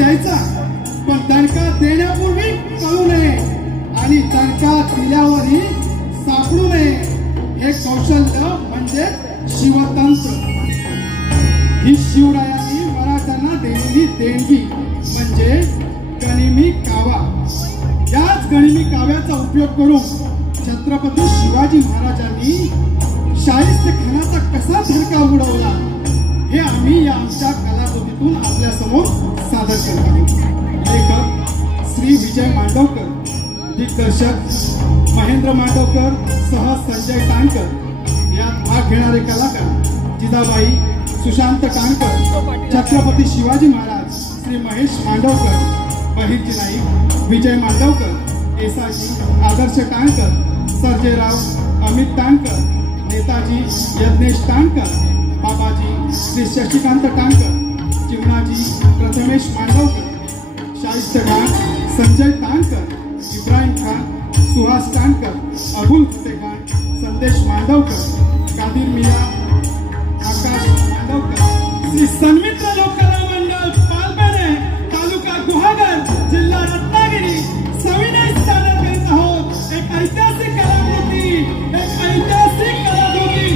द्यायचा, पण दणका देण्यापूर्वी कळू नये आणि दणका दिल्यावरही सापडू नये. हे कौशल्य म्हणजे शिवतंत्र. ही शिवरायांनी मराठ्यांना दिलेली देणगी म्हणजे गनिमी कावा. याच गनिमी काव्याचा उपयोग करून छत्रपती शिवाजी महाराजांनी शाहिस्तेखानाचा कसा धडका उडवला हे आम्ही या आमच्या कलाकृतीतून आपल्या समोर सादर करत आहोत. लेखक श्री विजय मांडवकर, दिग्दर्शक महेंद्र मांडवकर सह संजय टाणकर, यात भाग घेणारे कलाकार जिजाबाई सुशांत टाणकर, छत्रपती शिवाजी महाराज श्री महेश मांडवकर, बहिर्जी नाईक विजय मांडवकर, एसाजी आदर्श टाणकर, सर्जेराव अमित टाणकर, नेताजी यज्ञेश टाणकर, बाबाजी श्री शशिकांत टाणकर, चिमणाजी प्रथमेश मांडवकर, शाहिस्तेखान संजय टाणकर, इब्राहिम खान सुहास टाणकर, अबुल फतेह खान संदेश मांडवकर, कादिर मिया आकाश मांडवकर, श्री सन्मित्र लोककला मंडळ पालपेणे, तालुका गुहागर, जिल्हा रत्नागिरी सविनय सादर करीत आहोत एक ऐतिहासिक कलाकृती, एक ऐतिहासिक कलाकृती.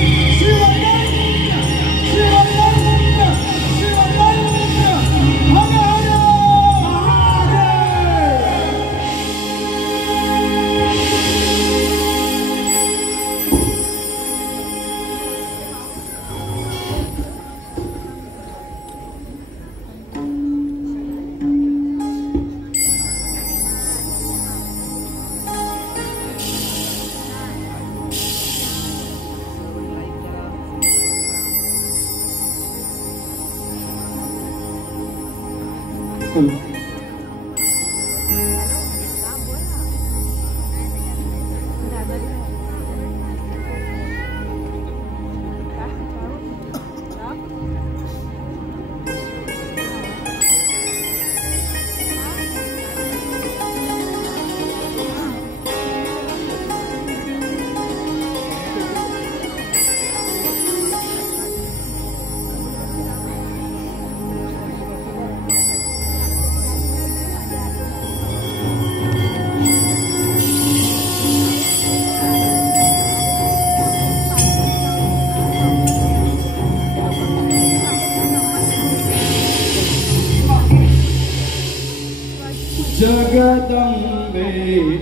जगदंबे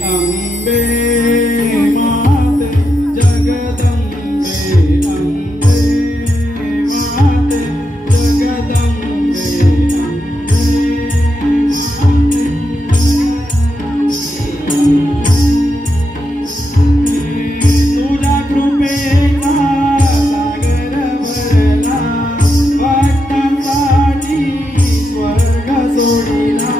अंबे माते, जगदंबे अंबे माते, जगदंबे तुझ्या कृपेचा सागर भरला, भक्तांसाठी स्वर्ग सोडिला.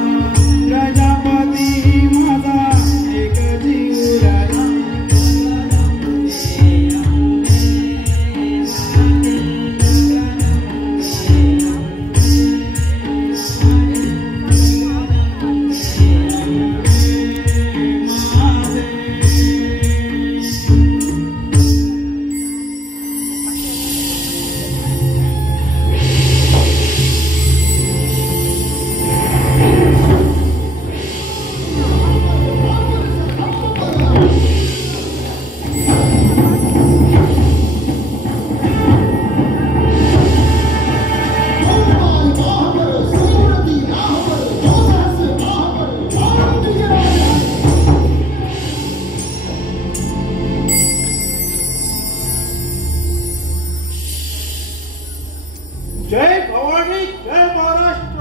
जय भवानी, जय महाराष्ट्र.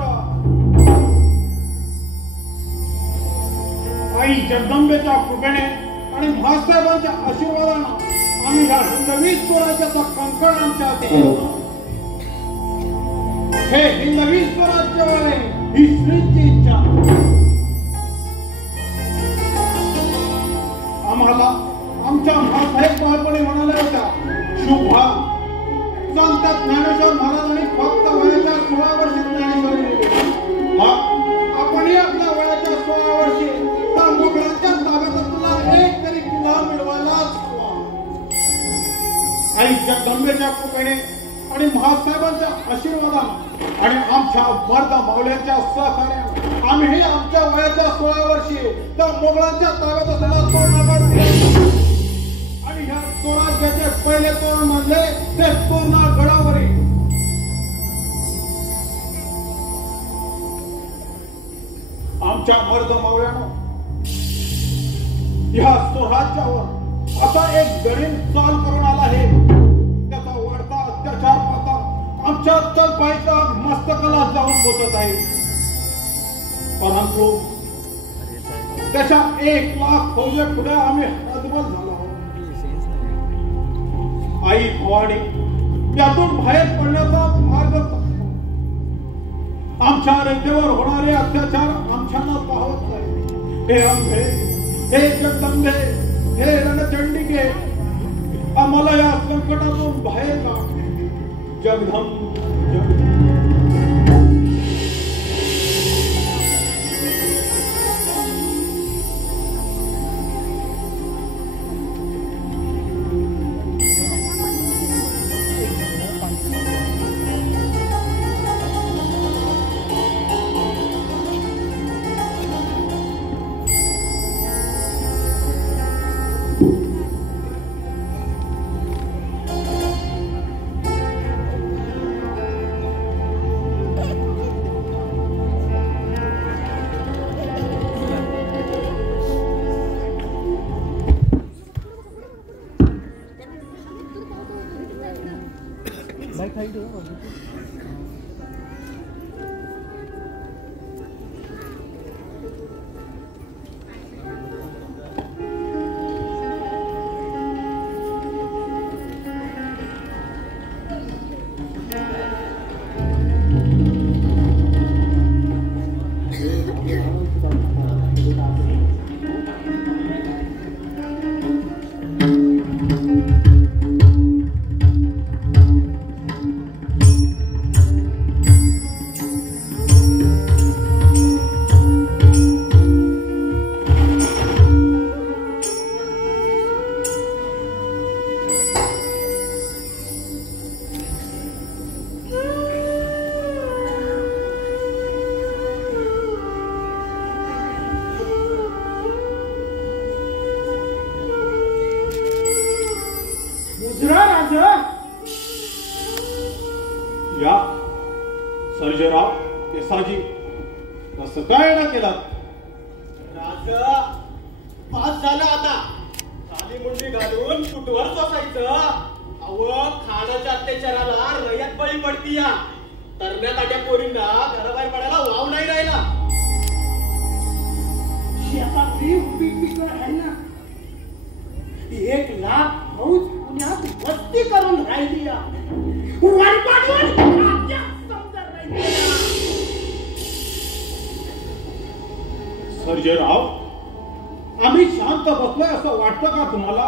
आई जगदंबेच्या कृपेने आणि महासाहेबांच्या आशीर्वादाने आम्ही ह्या हिंदवी स्वराज्याचा कंकण आमच्या हाती. हे हिंदवी स्वराज्यवाले ही श्रीची इच्छा. आम्हाला आमच्या महासाहेब बाळपणी म्हणाल्या होत्या, शुभा संत ज्ञानेश्वर महाराजांनी फक्त वयाच्या 16 वर्षी ज्ञानेश्वरी दिली. आपणही आपल्या वयाच्या 16 वर्षी त्या मुघलांच्या ताब्यातला एक तरी किल्ला मिळवायलाच हवा. आई जगदंबेच्या कृपेने आणि आणि महासाहेबांच्या आशीर्वादाने आणि आमच्या मर्द मावळ्यांच्या सहकार्याने आम्ही आमच्या वयाच्या 16 वर्षी त्या मोगलांच्या ताब्यात असलेला तोरणागड आणि ह्या स्वराज्याचे पहिले तोरण म्हणले ते तोरणागडावरील आमच्या मर्द मावळ्यानं ह्या स्वराज्यावर असा एक गरीब चाल करून आला आहे. त्याचा वाढता अत्याचार पाहता आमच्या तलपाईच्या मस्तकाला जाऊन बसत आहे. परंतु त्याच्या 1 लाख फौजे पुढे आम्ही हतबल झालो आहोत. आई भवानी यातून बाहेर पडण्याचा मार्ग आमच्या रयतेवर होणारे अत्याचार आमच्याना पाहत नाही. हे अंधे, हे जगदंबे, हे रणचंडिके आम्हाला या संकटातून बाहेर काढ. जगदंब या सर्जेराव केसाजी कसं काय ना केला? राजा पास झालं आता. खाली मुंडी घालून कुटवर सोसायचं. अव खानाच्या अत्याचाराला रयत बळी पडती. या तरण्या ताट्या पोरींना घराबाहेर पडायला वाव नाही राहिला. शेतातली पिकं आहे ना, 1 लाख फौज पुण्यात वस्ती करून राहिली. सर्जेराव आम्ही शांत बसलोय असं वाटतं का तुम्हाला?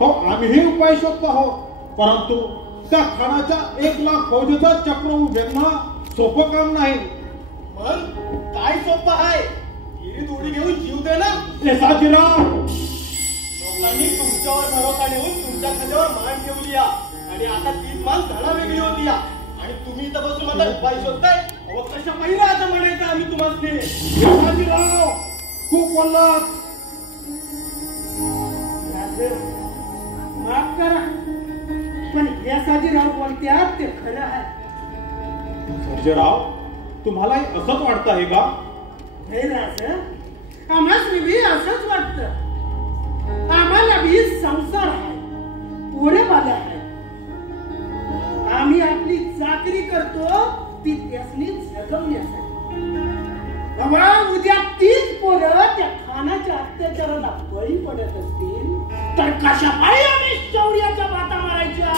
हो, आम्हीही उपाय शोधतो आहोत. परंतु त्या खानाच्या 1 लाख फौजेचा चक्र उभेरणं सोपं काम नाही. मग काय सोपं आहे? गिरीत उडी घेऊन जीव दे ना. केसाजीराव लोकांनी तुमच्यावर भरोसा ठेवून तुमच्या खांद्यावर मान ठेवली आणि आता तीच मान धडा वेगळी होती. आणि तुम्ही इथं बसून मला उपाय शोधताय. अहो कशा पहिला असं म्हणायचं आम्ही तुम्हाला? केसाजीराव खूप बोललात. माफ करा, पण केसाजीराव बोलत्यात ते खरं आहे. सर्जेराव तुम्हालाही असंच वाटतं आहे का? हे राज, आम्हाला बी असंच वाटतं. आम्हाला बी संसार आहे, पोरे बाले आहे. आम्ही आपली चाकरी करतो ती त्यासनी जगवण्यासाठी. बाबा उद्या तीच पोरं त्या खानाच्या अत्याचाराला बळी पडत असतील तर कशा पायी आम्ही शौर्याच्या बाता मारायच्या?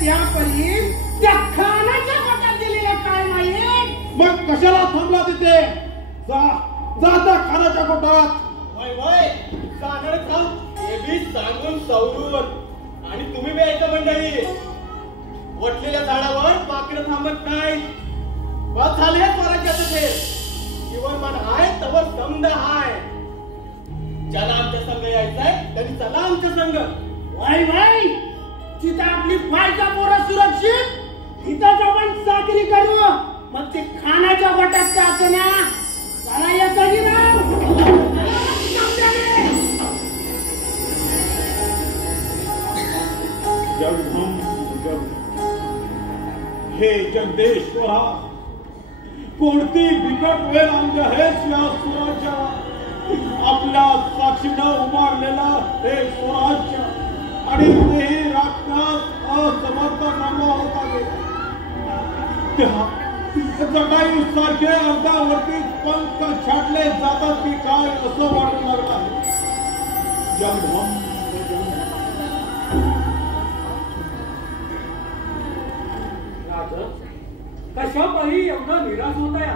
त्यापरी त्या खानाच्या हातात दिलेल्या काय माहीत? मग कशाला थांबला तिथे? जा जा त्या खानाच्या कोटात. वय वय सागर खाऊ हे बी सांगून सवरून. आणि तुम्ही बी ऐका मंडळी, वटलेल्या झाडावर पाखरं थांबत नाही. बस झाले स्वराज्याचं ते. जीवनमान हाय तवर समजा हाय. ज्याला आमच्या संघ यायचंय त्यांनी चला आमच्या संघ. वाय वाय, जिथं आपली फायदा पोरं सुरक्षित तिथंच आपण चाकरी करू. मग ते खानाच्या गोटात का असं ना चला येतं की हे जगदेश्वरा, कोणती बिकट वेळ आणली आहेस या स्वराज्याला. आपल्या साक्षीनं उभारलेला हे स्वराज्य आणि तेही राखण्यास असमर्थ नमला होता. जटायू सारखे अर्धावरती पंख छाटले जातात की काय असं वाटू लागलं आहे. कशा पायी एवढं निराश होत आहे.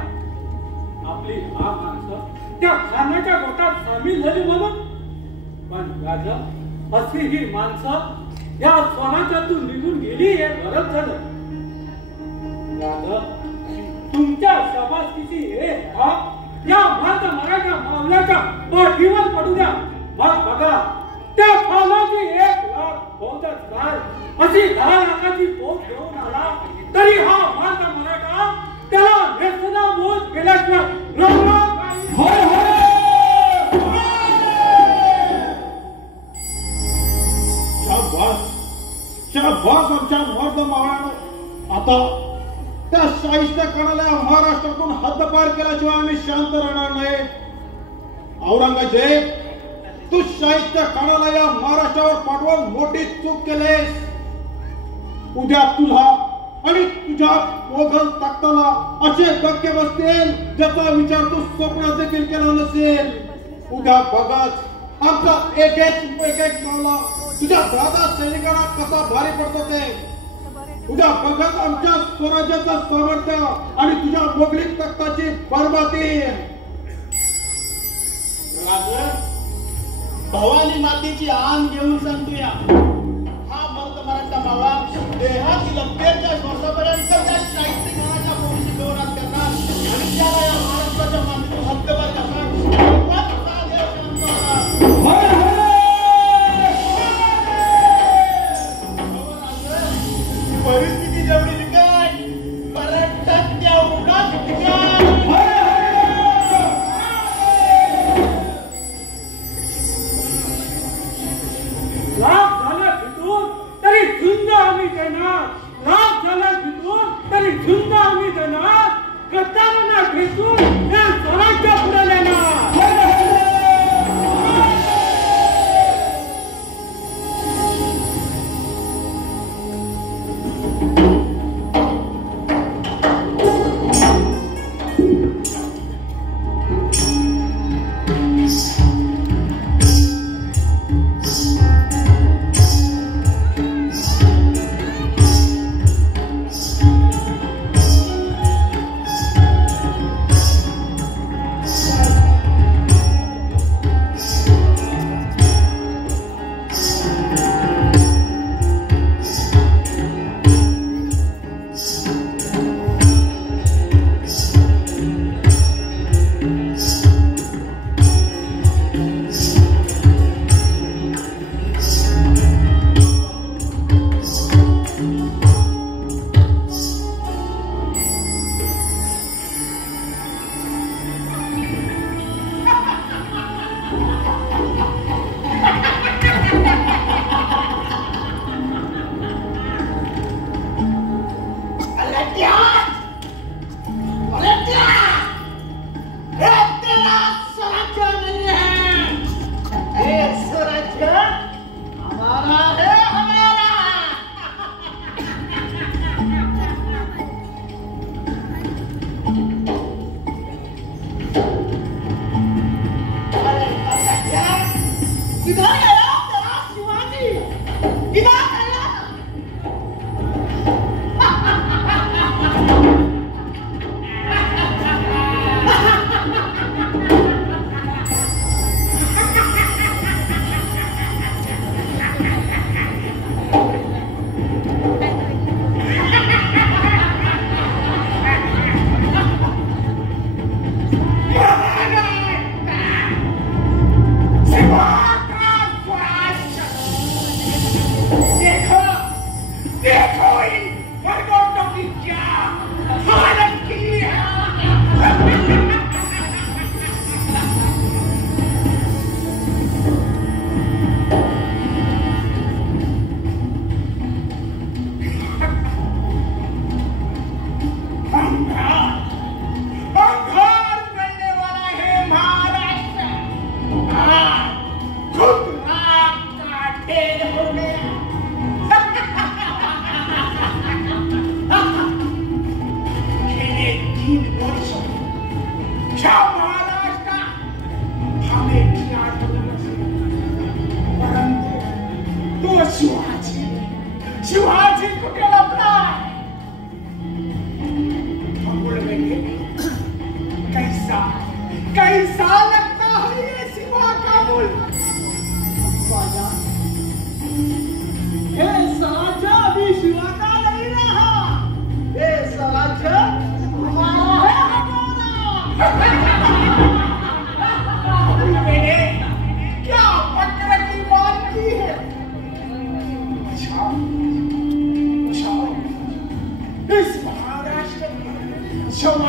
आपली हा माणसं त्या खानाच्या गोटात सामील झाली म्हणून. पण राजा, अशी ही माणसं या स्वराज्यातून निघून गेली हे बरंच झालं. राजा, तुमच्या शाबासकीची एक भाग या मराठा मावल्याच्या पाठीवर पडू द्या. मग बघा, त्या खानाची 1,00,000 फौजच काय अशी 10 लाखाची फौज घेऊन आला तरी हा मराठा त्याला नेस्तनाबूत केल्याशिवाय राहणार नाही. शाबास आमच्या मर्द मावळ्यानं. आता त्या शाहिष्ट कणाला महाराष्ट्रातून हद्दपार केल्याशिवाय आम्ही शांत राहणार नाही. औरंगजेब, तू शाहिष्ट कणाला या महाराष्ट्रावर पाठवून मोठी चूक केलीस. उद्या तुला आणि तुझ्या मोगल तख्ताला असे धक्के बसतील ज्याचा विचार तू स्वप्नात देखील केला नसेल. उद्या बघाच आमचा एक एक मावळा तुझ्या दादा सैनिकांना कसा भारी पडतो ते. उद्या बघत आमच्या स्वराज्याचं सामर्थ्य आणि तुझ्या मोगली तख्ताची बरबादी. राजा, भवानी मातेची आण घेऊन सांगतोया, हा मराठा मावळा देहातील अखेरच्या श्वासापर्यंत त्या शाहिस्ते खानाच्या भूमीची गौरव करणार आणि त्याला या महाराष्ट्राच्या मातीतून हक्कभर करणार. परिस्थिती जेवढी बिकट, परत तेवढाच बिकट. लाभ झाला तिथून तरी झुंज आम्ही देणार. लाभ झाला तिथून तरी झुंज आम्ही देणार. गद्दारांना भेटून या स्वराज्य पुढे नेणार.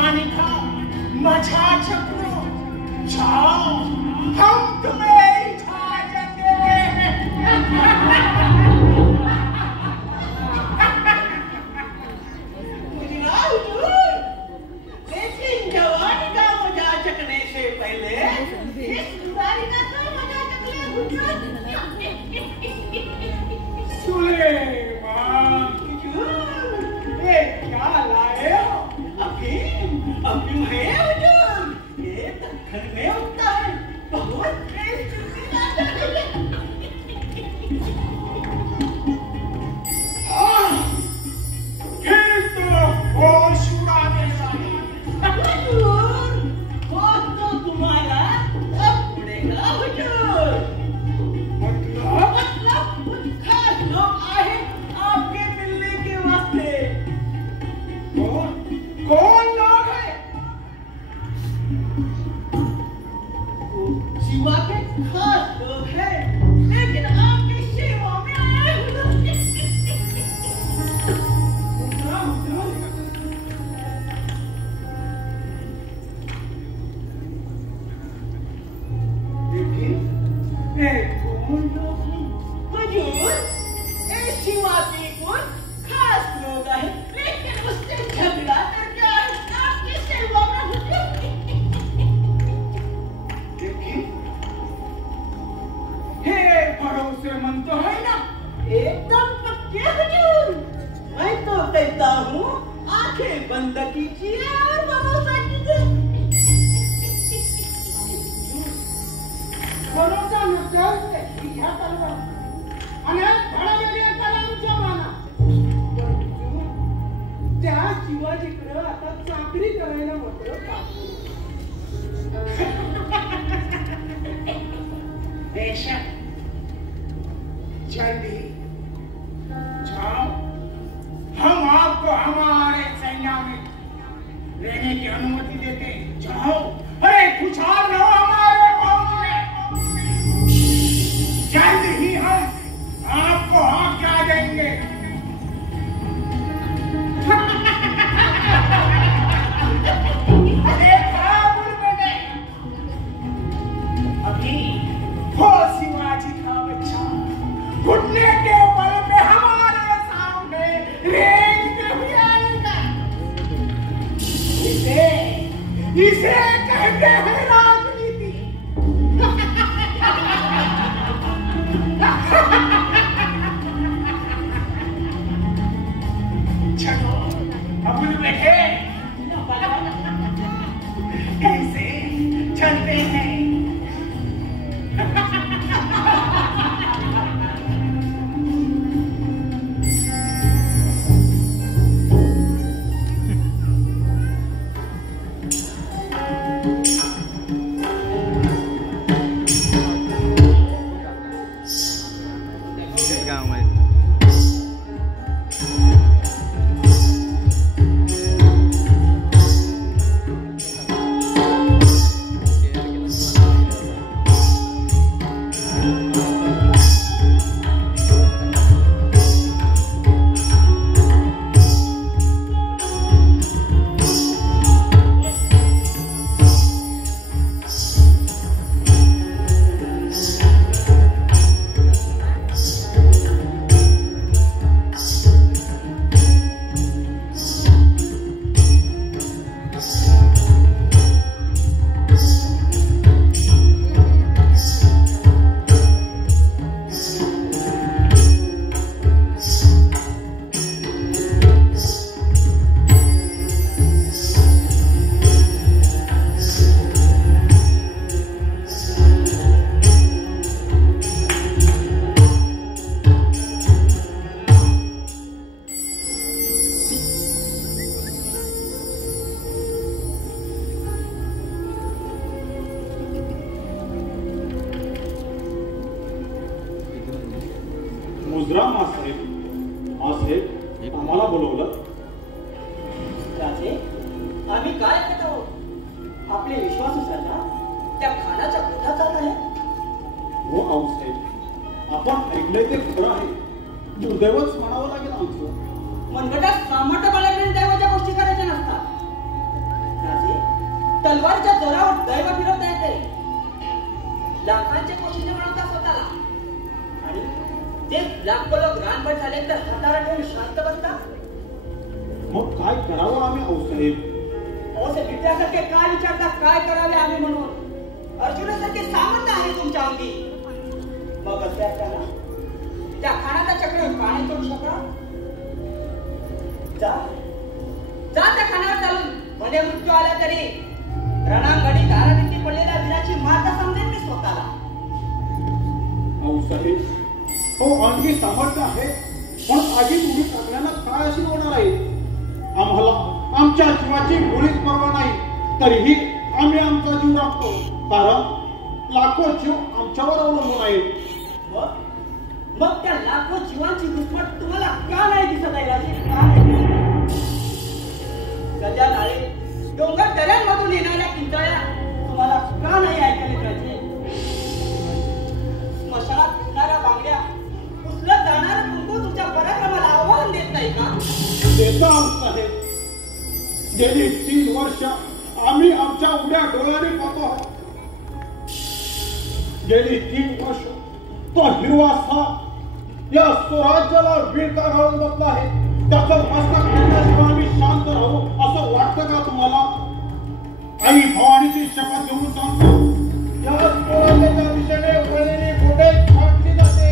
पानी खा मचा चक्रो जाओ हम तुम्हें खा जाएंगे। लेकिन जवानी का मजा चखने से पहले इस सुधारी का तो मजा चख ले हुजूर। सुलेमान ये क्या लाए हो? अफीम है हुजूर, ये दक्कन में उगता है, बहुत टेस्टी लगता है। फिर तो होश उड़ा देगा। हुजूर, होश तो तुम्हारा अब उड़ेगा हुजूर। मतलब कुछ खास लोग आए आपके मिलने के वास्ते। कौन लोग है? शिवा के खास लोग हैं, लेकिन आपकी सेवा में आए हुजूर। हुजूर, ए शिवा के कुछ खास लोग हैं, लेकिन उससे झगड़ा करके आए आपकी सेवा में हुजूर। हे भरोसेमंद तो है ना? एकदम पक्के हुजूर। मैं तो कहता हूँ आंखें बंद कीजिए और भरोसा कीजिए। भरोसा नसेल तर घ्या तलवार आणि धडावेगळे कलांच्या माना. त्या शिवाजीकडे आता चाकरी करायला मात्र बेशक जल्दी जाओ, हम आपको हमारे सैन्य में रहने की अनुमति देते। जाओ, अरे खुशहाल रहो हमारे कौम में। जल्द ही हम आपको आज्ञा देंगे। अभी वो शिवाजी का बच्चा घुटने के बल पे हमारे सामने रेंगते हुए आएगा। इसे कहते हैं राजनीति। चलो अपन बैठे कैसे चलते हैं। गाँव में मुजरा मासाहेब आम्हाला बोलवलं. राजे, आम्ही काय ऐकत आहोत? आपले विश्वासू सरदार त्या खानाच्या विरोधात जात आहे. हो आऊसाहेब, आपण ऐकलंय ते खरं आहे. दुर्दैवच म्हणावं लागेल आमचं. मनगटात सामर्थ्य बाळगण्याच्या देवाच्या गोष्टी करायच्या नसतात. तलवारीच्या जोरावर दैव फिरवता येते. लाखांचे पोशिंदे बनवता स्वतःला आणि ते लाखो लोक रानभर झाले तर हाताला ठेवून शांत बसता. मग काय करावं आम्ही आऊसाहेब? विद्यासारखे काय विचारता काय करावे आम्ही म्हणून? अर्जुनासारखे सामर्थ्य आहे तुमच्या अंगी. मग असे असताना त्या खानाचा चक्र पाणी तोडू शकता? जा त्या खानावर चालून भले मृत्यू आला तरी रणांगणी धाराभीती पडलेल्या वीराची माता समजेल मी स्वतःला. आऊसाहेब हो अंगी सामर्थ्य आहे, पण आधी तुम्ही टाकल्यानं काय अशी होणार आहे? आम्हाला आमच्या जीवाची मुळीच पर्वा नाही, तरीही आम्ही आमचा जीव राखतो, कारण लाखो जीव आमच्यावर अवलंबून आहेत. मग त्या लाखो जीवांची घुसमट तुम्हाला का नाही दिसत आहे राजे? का नाही? गजा नाळे डोंगर दऱ्यांमधून येणाऱ्या किंचाळ्या तुम्हाला का नाही ऐकायला पाहिजे? स्मशानात फिरणाऱ्या बांगड्या उचलत जाणारं कुंकू तुमच्या पराक्रमाला आव्हान देत नाही का? देतो आऊसाहेब. गेली 3 वर्ष आम्ही आमच्या उड्या डोळ्याने पाहतो आहोत. गेली 3 वर्ष तो हिरवा साप या स्वराज्याला विळखा घालून बसला आहे. त्याचं मस्तक घेतल्याशिवाय आम्ही शांत राहू असं वाटतं का तुम्हाला? आई भवानीची शपथ घेऊन सांगतो, या स्वराज्याच्या दिशेने वळलेली बोटे फाटली जाते.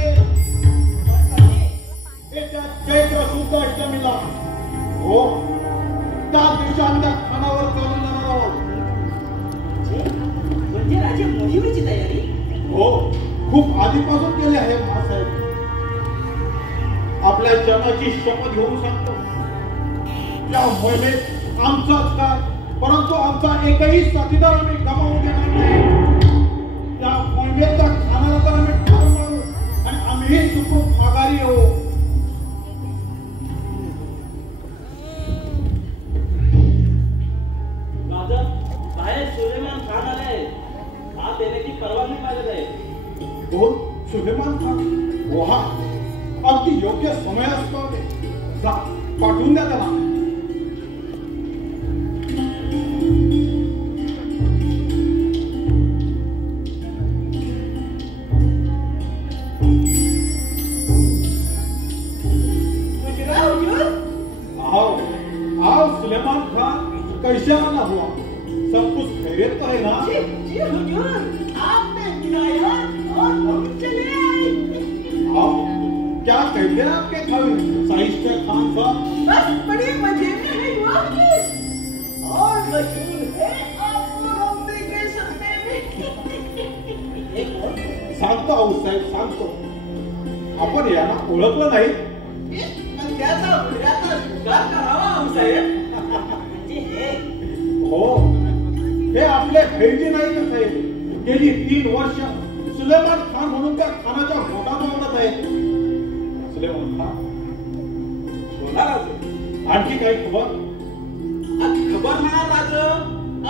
येत्या चैत्र शुद्ध अष्टमीला हो त्या दिवशी आम्ही त्या खानावर चालून जाणार आहोत. म्हणजे राजे मोहिमेची तयारी? हो खूप आधीपासून केली आहे महासाहेब. आपल्या जनाची शपथ घेऊन सांगतो, त्या मोहिमेत आमचाच काय परंतु आमचा एकही साथीदार आम्ही गमावून देणार नाही. त्या मोहिमेचा खानाला तर आम्ही ठार मारू आणि आम्हीही सुखरूप माघारी येऊ. बाहेर सुलेमान खान आले, हात देण्याची परवानगी मागत आहे. कोण? सुलेमान खान? वहा अगदी योग्य समय असतो. जा पाठवून द्या त्याला. आओ सुलेमान खान, कैसे आना हुआ? सब कुछ खैरियत तो है ना? जी हुजूर, आपने बुलाया और हम चले आए. आओ, क्या कहते हैं आपके साहित्य खान साहब? बस बड़े मजे में है हुजूर, और मशहूर है आपको हम भी कह सकते हैं. एक और सांगतो आऊसाहेब सांगतो. आपण यांना ओळखलं नाही? त्याचा उद्याचा स्वीकार करावा आऊसाहेब. म्हणजे हे हो हे आपले खैदी नाही का साहेब? गेली 3 वर्ष सुलेमान खान म्हणून त्या खानाच्या पोटात ओढत आहेत. सुलेमान खान बोला राजे. आणखी काही खबर? खबर म्हणा राज,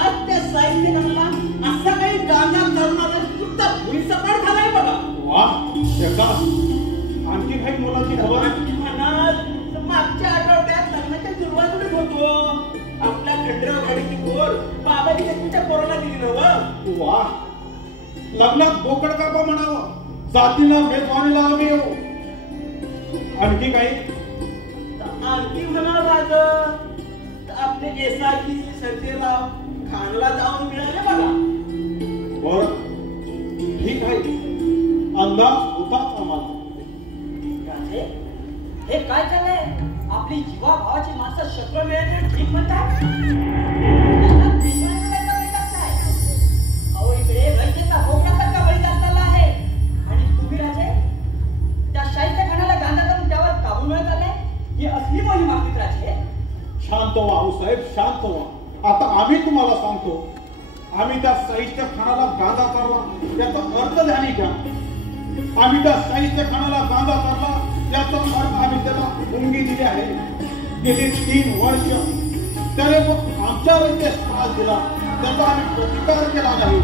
आज त्या साहित्य खानाला असा काही गांजा चालणारा नुसता भुईसपाट झालाय बघा. वा प्रकाश, आणखी काही मुलाची खबर? म्हणाल मागच्या आठवड्यात लग्नाच्या सुरुवातीलाच होतो. आपल्या खंडराव गाडीची पोर बाबाजी त्यांच्या पोराला दिली नव्हतं. वा लग्नात बोकड कापा म्हणावं, जातीला मेजवानीला आम्ही येऊ. आणखी काही? आणखी म्हणाल राज, आपले एसाची सर्जेराव खानला जाऊन मिळाले बघा. बर ठीक आहे, अंदाज होताच आम्हाला. राजे, हे काय चाललंय? आपली जीवा भावाची माणसं शत्रू मिळाले ठीक म्हणतात. अहो इकडे रयतेचा भोगण्यासारखा बळी चालला आहे आणि तुम्ही राजे त्या शाहीच्या खानाला गांजा करून त्यावर काबू मिळत आलाय. ही असली मोहीम असतील राजे. शांत व्हा आऊसाहेब, शांत व्हा. आता आम्ही तुम्हाला सांगतो, आम्ही त्या साहित्य खानाला गांजा चारला याचा अर्थ ध्यानी घ्या. आम्ही त्या साहित्य खानाला गांजा चारला याचा अर्थ आम्ही त्याला मुंगी दिली आहे. गेली 3 वर्ष त्याने मग आमच्यावर जे त्रास दिला त्याचा आम्ही प्रतिकार केला नाही.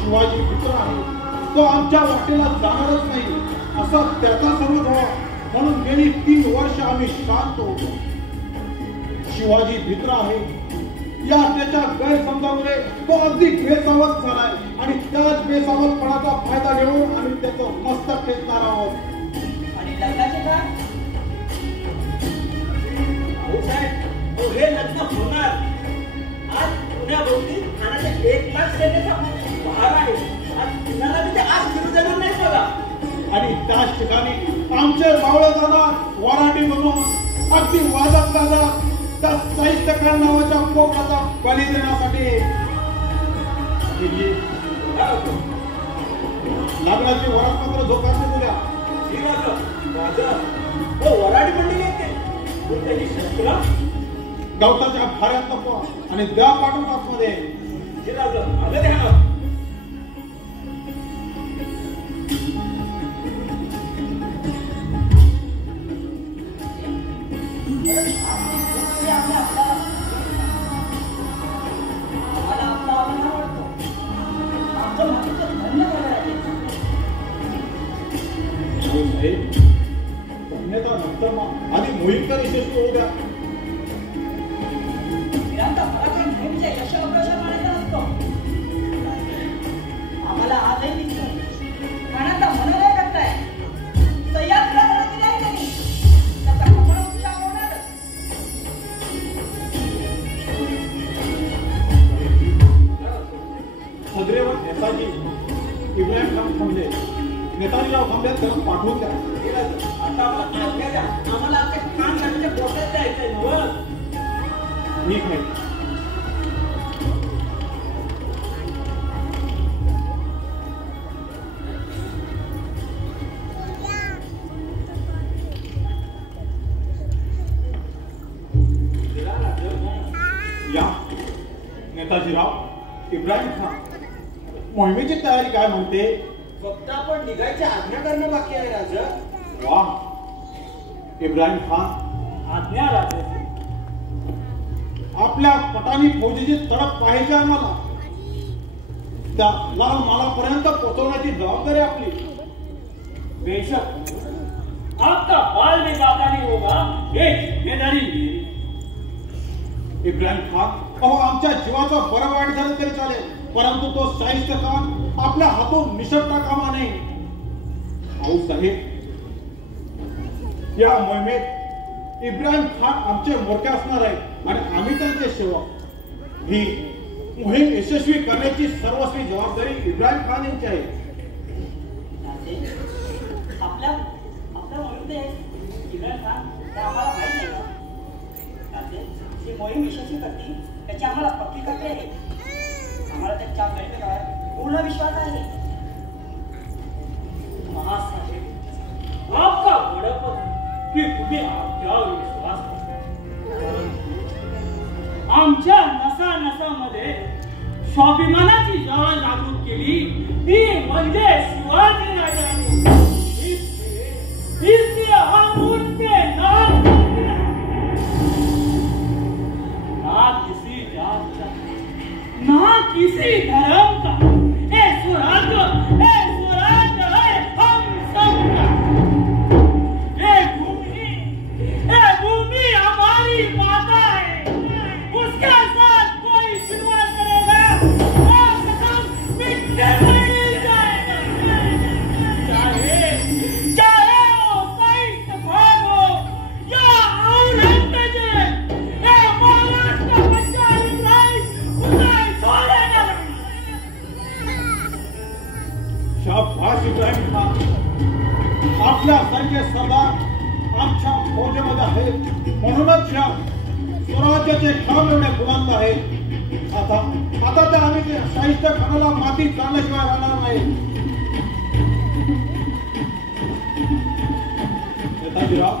शिवाजी मित्र आहे, तो आमच्या वाटेला जाणारच नाही असा त्याचा समज व्हावा म्हणून गेली 3 वर्ष आम्ही शांत होतो. शिवाजी मित्र आहे, या त्याच्या गैरसमजामुळे तो अगदी बेसावध झालाय आणि त्याच बेसावधपणाचा फायदा घेऊन आम्ही त्याचं मस्तक खेचणार आहोत. आणि लग्नाचे काय साहेब, हे लग्न होणार. आज पुण्याभोवती ठाण्याचे 1 लाख सैन्याचा भार आहे. आज पुण्याला तिथे आज फिरू देणार नाही बघा. आणि त्याच ठिकाणी आमचे मावळे जाणार वराडी बनून अगदी वादत गाजत त्या साहित्यकार नावाच्या पोकाचा बळी देण्यासाठी लग्नाची वरातपत्र झोपायची तुझ्या वराडी मंडळी येते त्याची शस्त्र गवताच्या भाऱ्यात तपवा आणि द्या पाठवून आतमध्ये आलं ध्यानात. नंतर आधी मोहीम तर यशस्वी होऊ द्या. आम्हाला आजही दिसतो ठाण्याचा मनोदय करताय. सह्याद्रीला दिली आहे त्यांनी त्याचा कमळ उच्चार होणार. सदरेवर नेताजी इब्राहिम खान थांबले. नेताजीराव थांबल्यात त्याला पाठवून द्या. आता आम्हाला आज्ञा द्या. आम्हाला आपल्या काम करण्याच्या पोटात जायचंय नवं. ठीक आहे. या नेताजीराव इब्राहिम खान, मोहिमेची तयारी काय म्हणते? फक्त आपण निघायची आज्ञा करणं बाकी आहे राज. वा इब्राहिम खान, आज्ञा राज. आपल्या पटानी फौजेची तडप पाहिजे आम्हाला. त्या लाल मालापर्यंत पोहोचवण्याची जबाबदारी आपली. बेशक आपका बाल भी बाका नहीं होगा, ये जिम्मेदारी मेरी. इब्राहिम खान, अहो आमच्या जीवाचं बरं वाईट झालं तरी चालेल, परंतु तो साहित्य काम आपल्या हातून निसटता कामा नये. भाऊसाहेब, या मोहिमेत इब्राहिम खान आमचे मोठे असणार आहेत आणि आम्ही त्यांचे सेवक. ही मोहीम यशस्वी करण्याची सर्वस्वी जबाबदारी इब्राहिम खान यांची आहे. आपल्या मोहिमेत इब्राहिम खान हे आम्हाला माहित नाही का? ही मोहीम यशस्वी करतील त्याची आम्हाला पक्की खात्री आहे. आम्हाला त्यांच्या गैरकावर पूर्ण विश्वास आहे. महासाहेब, आपका बड़प्पन की तुम्ही आमच्यावर विश्वास आमच्या नसा नसामध्ये स्वाभिमानाची ज्वाळा जागृत केली ती म्हणजे शिवाजी राजांनी. इसलिए हम उनके नाम ना किसी जात का ना किसी धर्म का, ए स्वराज्य है हम सबका. ये भूमि हमारी माता है. उसके साथ कोई विवाद करेगा वो कसम मिटने नहीं जाएगा. चाहे वो साहित्य भाग हो या औरंगजेब, ये महाराष्ट्र बच्चा इब्राहिम उसे छोड़ेगा. शाबास इब्राहिम खान, आपल्यासारखे सरदार आमच्या फौजेमध्ये आहेत, म्हणूनच या स्वराज्याचे काम एवढे बुलंद आहेत. आता तर आम्ही ते साहित्य खानाला माती चालल्याशिवाय राहणार नाही. नेताजीराव,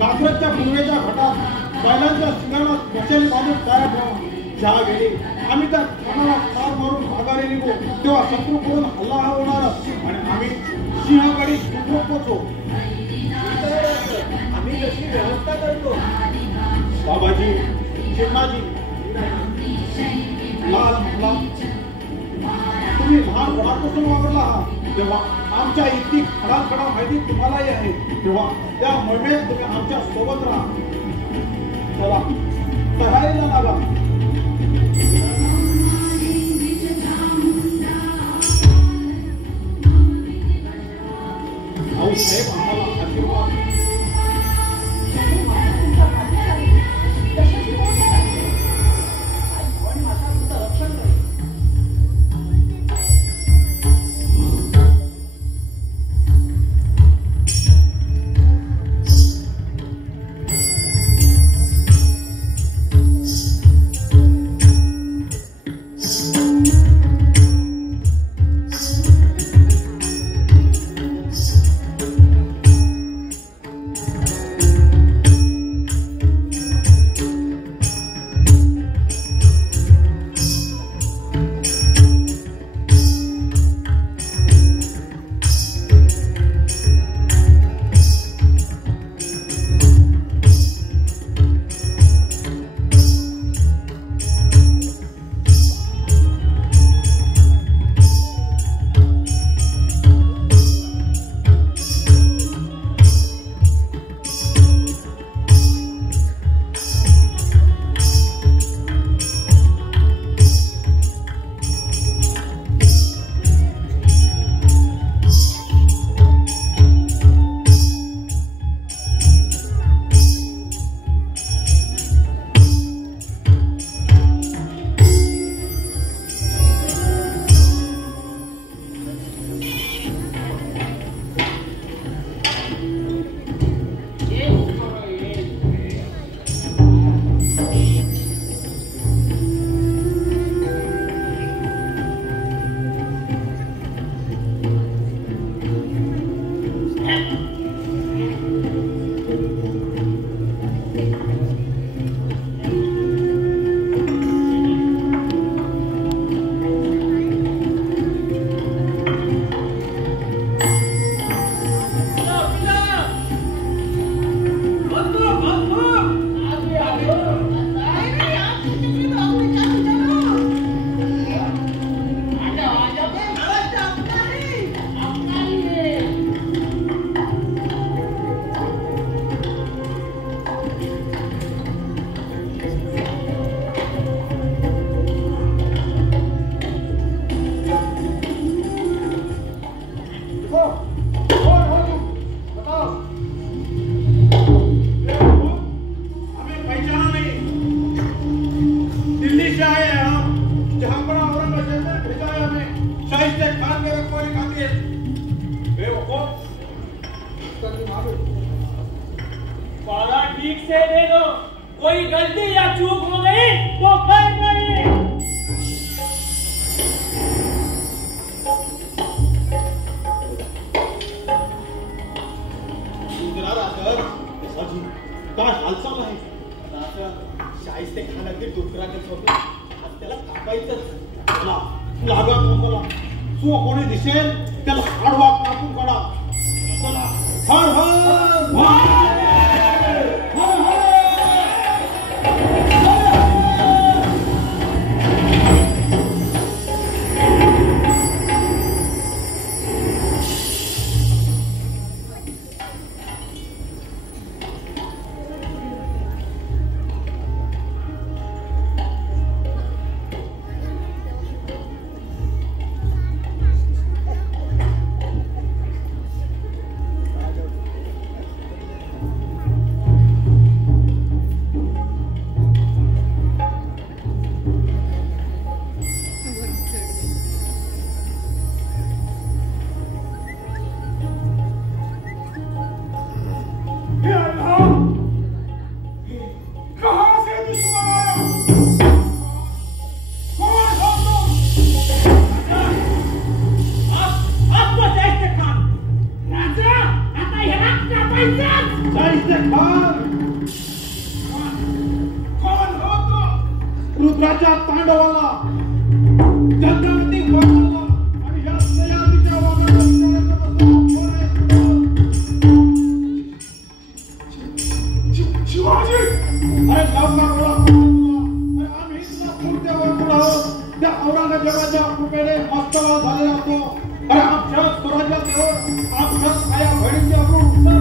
कात्रजच्या पूर्वेच्या घाटात बैलांच्या शिंगाला मशाली बांधून तयार ठेवा. चहा गेली आम्ही त्या खानाला ठार मारून माघारी निघू तेव्हा शत्रूकडून हल्ला होणार आणि आम्ही सिंहगडी सुखरूप पोचू. आम्ही कशी व्यवस्था करतो. बाबाजी, चिमणाजी, लाल मुला, तुम्ही लहानपणापासून वावरला आहात तेव्हा आमच्या इतकी खडाखडा माहिती तुम्हालाही आहे. तेव्हा त्या मोहिमेत तुम्ही आमच्या सोबत राहा. चला करायला लागा. साहेब आम्हाला आशीर्वाद. पाला ठीक से दे दो, कोई गलती या चूक हो गई तो कर नहीं। काय हालचाल आहे? शाहीस्ते खान अगदी डुकराच्या सोबत आज त्याला कापायचंच. लागा मला तू कोणी दिसेल त्याला हाडवाक कापून काढा. चला हर हर रुद्राच्या तांडवाला जगदंती वाघाला आणि या सयाजीच्या वाघाला शिवाजी अरे लवकर बोला. आम्ही इथला पुढच्यावर पुढं त्या औरंगजेबाच्या कृपेने वास्तवा झालेला असतो. अरे आमच्या स्वराज्यात आमच्या छाया बहिणीचे आपण उत्तर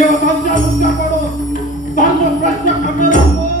देवतांच्या मुद्द्याकडून त्यांचा प्रश्न करणारा कोण?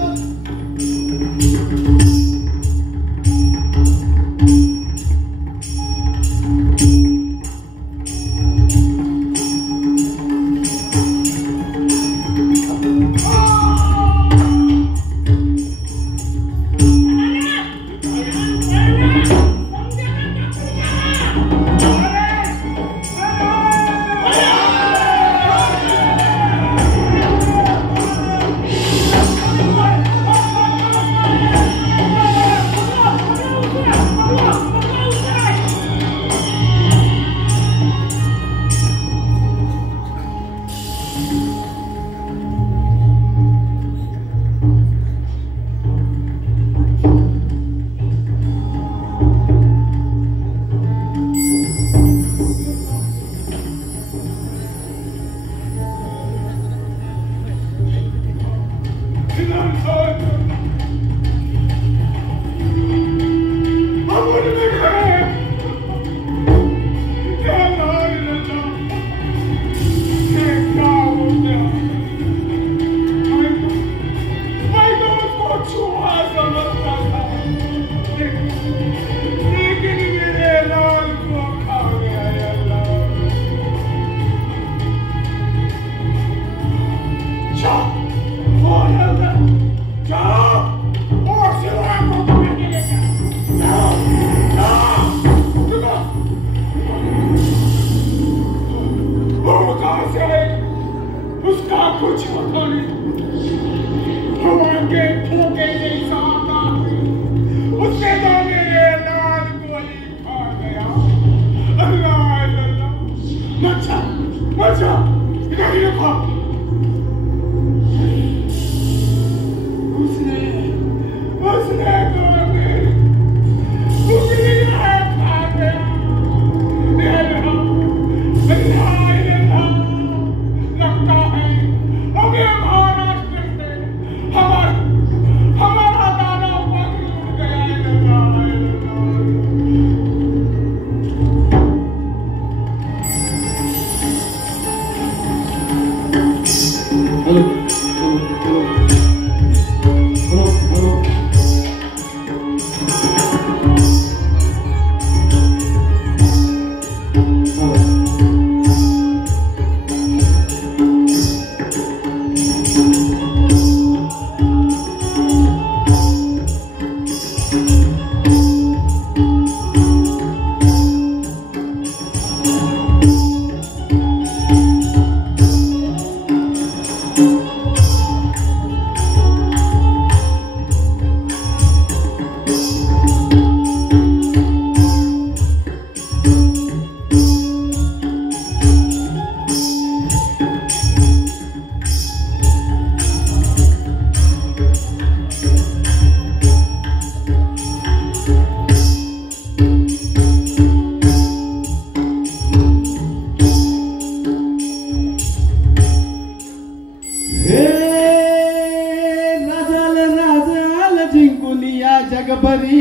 जगभरी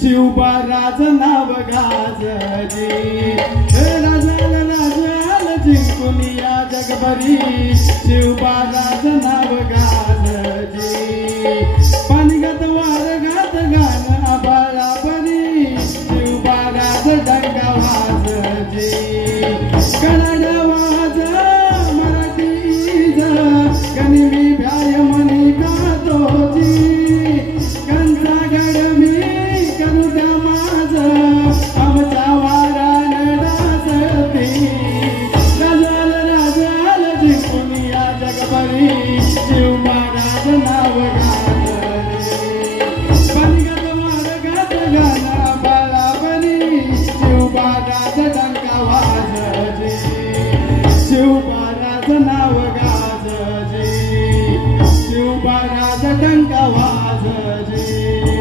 शिवबा राज नाव गाजली राजाल जिंकुनिया जगभरी शिवबा राज नाव गाजली पाणीगत वारगात गाण आबाळा बरी शिवबा राज डंका वाजली कणाडा वाज मराठी गनिमी भ्याय मनी गातोजी शिवबा राज डंका वाजजे